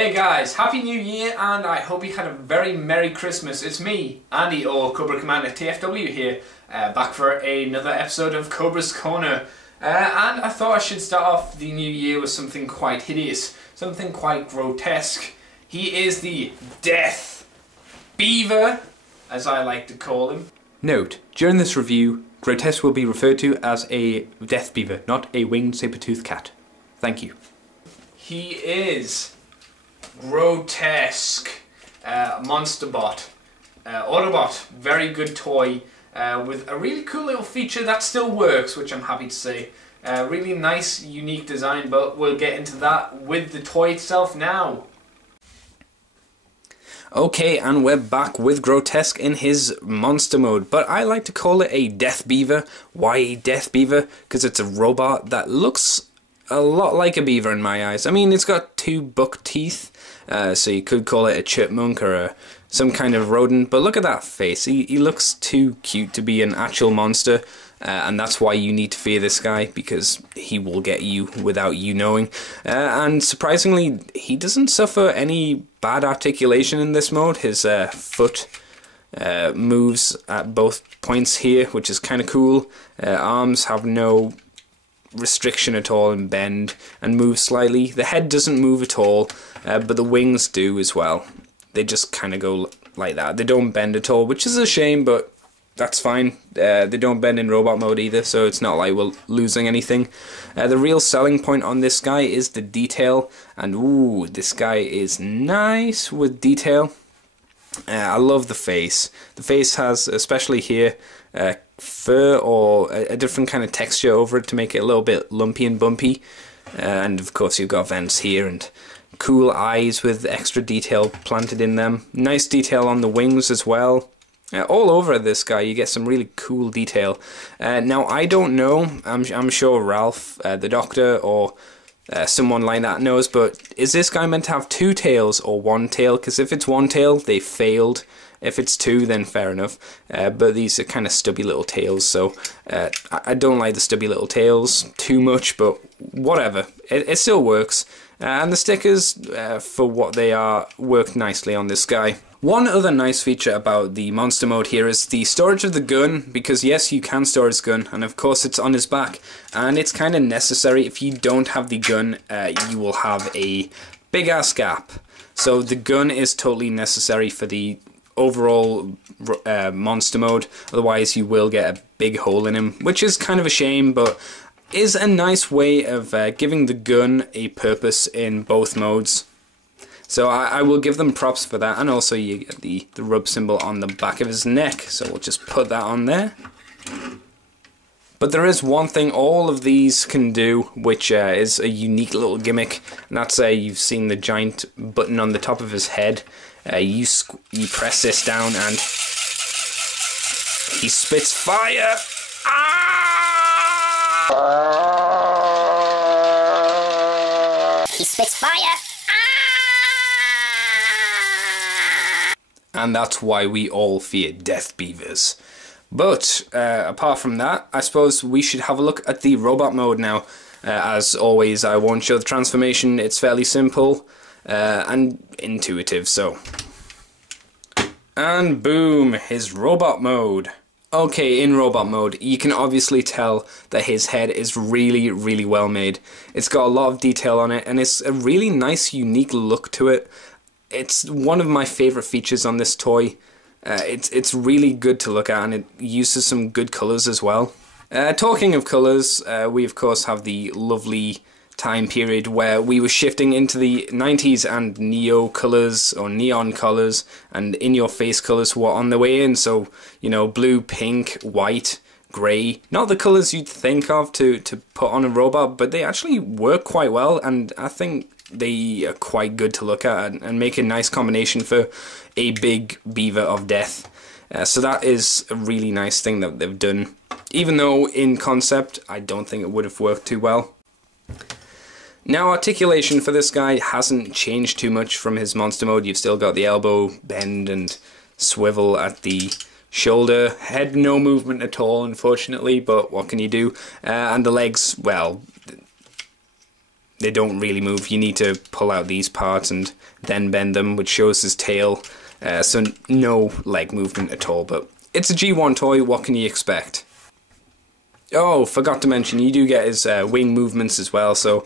Hey guys, Happy New Year and I hope you had a very Merry Christmas. It's me, Andy, or Cobra Commander TFW here, back for another episode of Cobra's Corner. And I thought I should start off the new year with something quite hideous, something quite grotesque. He is the Death Beaver, as I like to call him. Note, during this review, Grotesque will be referred to as a Death Beaver, not a winged saber-toothed cat. Thank you. He is Grotusque, Monsterbot, Autobot, very good toy, with a really cool little feature that still works, which I'm happy to say. Really nice, unique design, but we'll get into that with the toy itself now. Okay, and we're back with Grotesque in his monster mode, but I like to call it a Death Beaver. Why a Death Beaver? Because it's a robot that looks a lot like a beaver in my eyes. I mean, it's got two buck teeth, so you could call it a chipmunk or some kind of rodent, but look at that face. He looks too cute to be an actual monster, and that's why you need to fear this guy, because he will get you without you knowing. And surprisingly, he doesn't suffer any bad articulation in this mode. His foot moves at both points here, which is kind of cool. Arms have no restriction at all and bend and move slightly. The head doesn't move at all, but the wings do as well. They just kind of go like that. They don't bend at all, which is a shame, but that's fine. They don't bend in robot mode either, so it's not like we're losing anything. The real selling point on this guy is the detail, and ooh, this guy is nice with detail. I love the face. The face has, especially here, fur or a different kind of texture over it to make it a little bit lumpy and bumpy. And of course you've got vents here and cool eyes with extra detail planted in them. Nice detail on the wings as well. All over this guy you get some really cool detail. Now I don't know, I'm sure Ralph, the doctor, or someone like that knows, but is this guy meant to have two tails or one tail? Because if it's one tail, they failed. If it's two, then fair enough. But these are kind of stubby little tails, so I don't like the stubby little tails too much, but whatever. It still works. And the stickers, for what they are, work nicely on this guy. One other nice feature about the monster mode here is the storage of the gun, because yes, you can store his gun, and of course it's on his back, and it's kind of necessary. If you don't have the gun, you will have a big ass gap. So the gun is totally necessary for the overall monster mode, otherwise you will get a big hole in him, which is kind of a shame, but is a nice way of giving the gun a purpose in both modes. So I will give them props for that, and also you get the rub symbol on the back of his neck, so we'll just put that on there. But there is one thing all of these can do, which is a unique little gimmick, and that's you've seen the giant button on the top of his head. You press this down and he spits fire! Ah! He spits fire! And that's why we all fear Death Beavers. But apart from that, I suppose we should have a look at the robot mode now. As always, I won't show the transformation. It's fairly simple and intuitive, so. And boom, his robot mode. Okay, in robot mode, you can obviously tell that his head is really, really well made. It's got a lot of detail on it, and it's a really nice, unique look to it. It's one of my favourite features on this toy. It's really good to look at, and it uses some good colours as well. Talking of colours, we of course have the lovely time period where we were shifting into the 90s, and neo colours or neon colours and in-your-face colours were on the way in. So, you know, blue, pink, white, grey. Not the colours you'd think of to put on a robot, but they actually work quite well, and I think they are quite good to look at and make a nice combination for a big beaver of death. So that is a really nice thing that they've done. Even though in concept, I don't think it would have worked too well. Now, articulation for this guy hasn't changed too much from his monster mode. You've still got the elbow bend and swivel at the shoulder. Head, no movement at all, unfortunately, but what can you do? And the legs, well, they don't really move. You need to pull out these parts and then bend them, which shows his tail. So no leg movement at all, but it's a G1 toy, what can you expect? Oh, forgot to mention, you do get his wing movements as well, so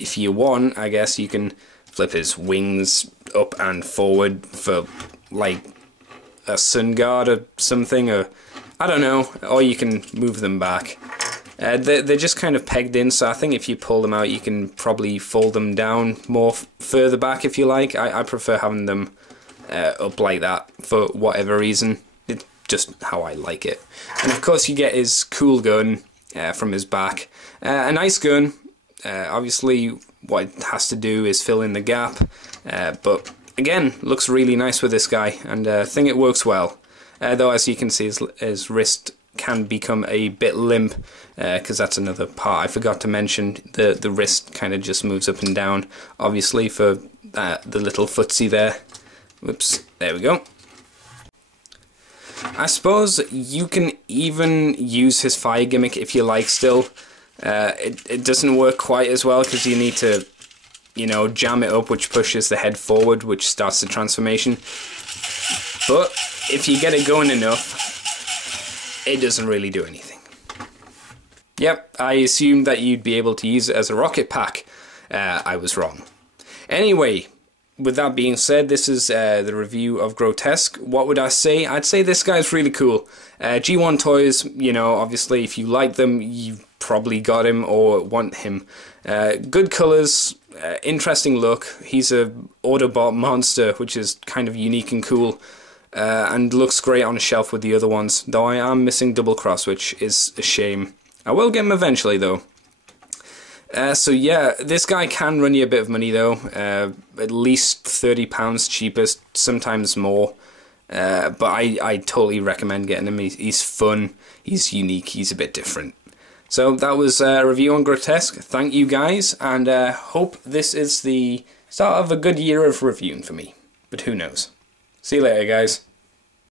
if you want, I guess you can flip his wings up and forward for, like, a sun guard or something, or I don't know, or you can move them back. They're just kind of pegged in, so I think if you pull them out, you can probably fold them down more further back if you like. I prefer having them up like that for whatever reason. It's just how I like it. And of course you get his cool gun from his back. A nice gun. Obviously what it has to do is fill in the gap. But again, looks really nice with this guy, and I think it works well. Though as you can see, his wrist can become a bit limp, because that's another part I forgot to mention. The wrist kind of just moves up and down, obviously for the little footsie there. Whoops, there we go. I suppose you can even use his fire gimmick if you like still. It doesn't work quite as well because you need to, you know, jam it up, which pushes the head forward, which starts the transformation. But if you get it going enough, it doesn't really do anything. Yep, I assumed that you'd be able to use it as a rocket pack. I was wrong. Anyway, with that being said, this is the review of Grotusque. What would I say? I'd say this guy's really cool. G1 toys, you know, obviously if you like them, you've probably got him or want him. Good colours, interesting look. He's a Autobot monster, which is kind of unique and cool. And looks great on a shelf with the other ones, though I am missing Double Cross, which is a shame. I will get him eventually though. So yeah, this guy can run you a bit of money though, at least £30 cheapest, sometimes more. But I totally recommend getting him. He's fun, he's unique, he's a bit different. So that was a review on Grotusque. Thank you guys, and hope this is the start of a good year of reviewing for me. But who knows. See you later guys.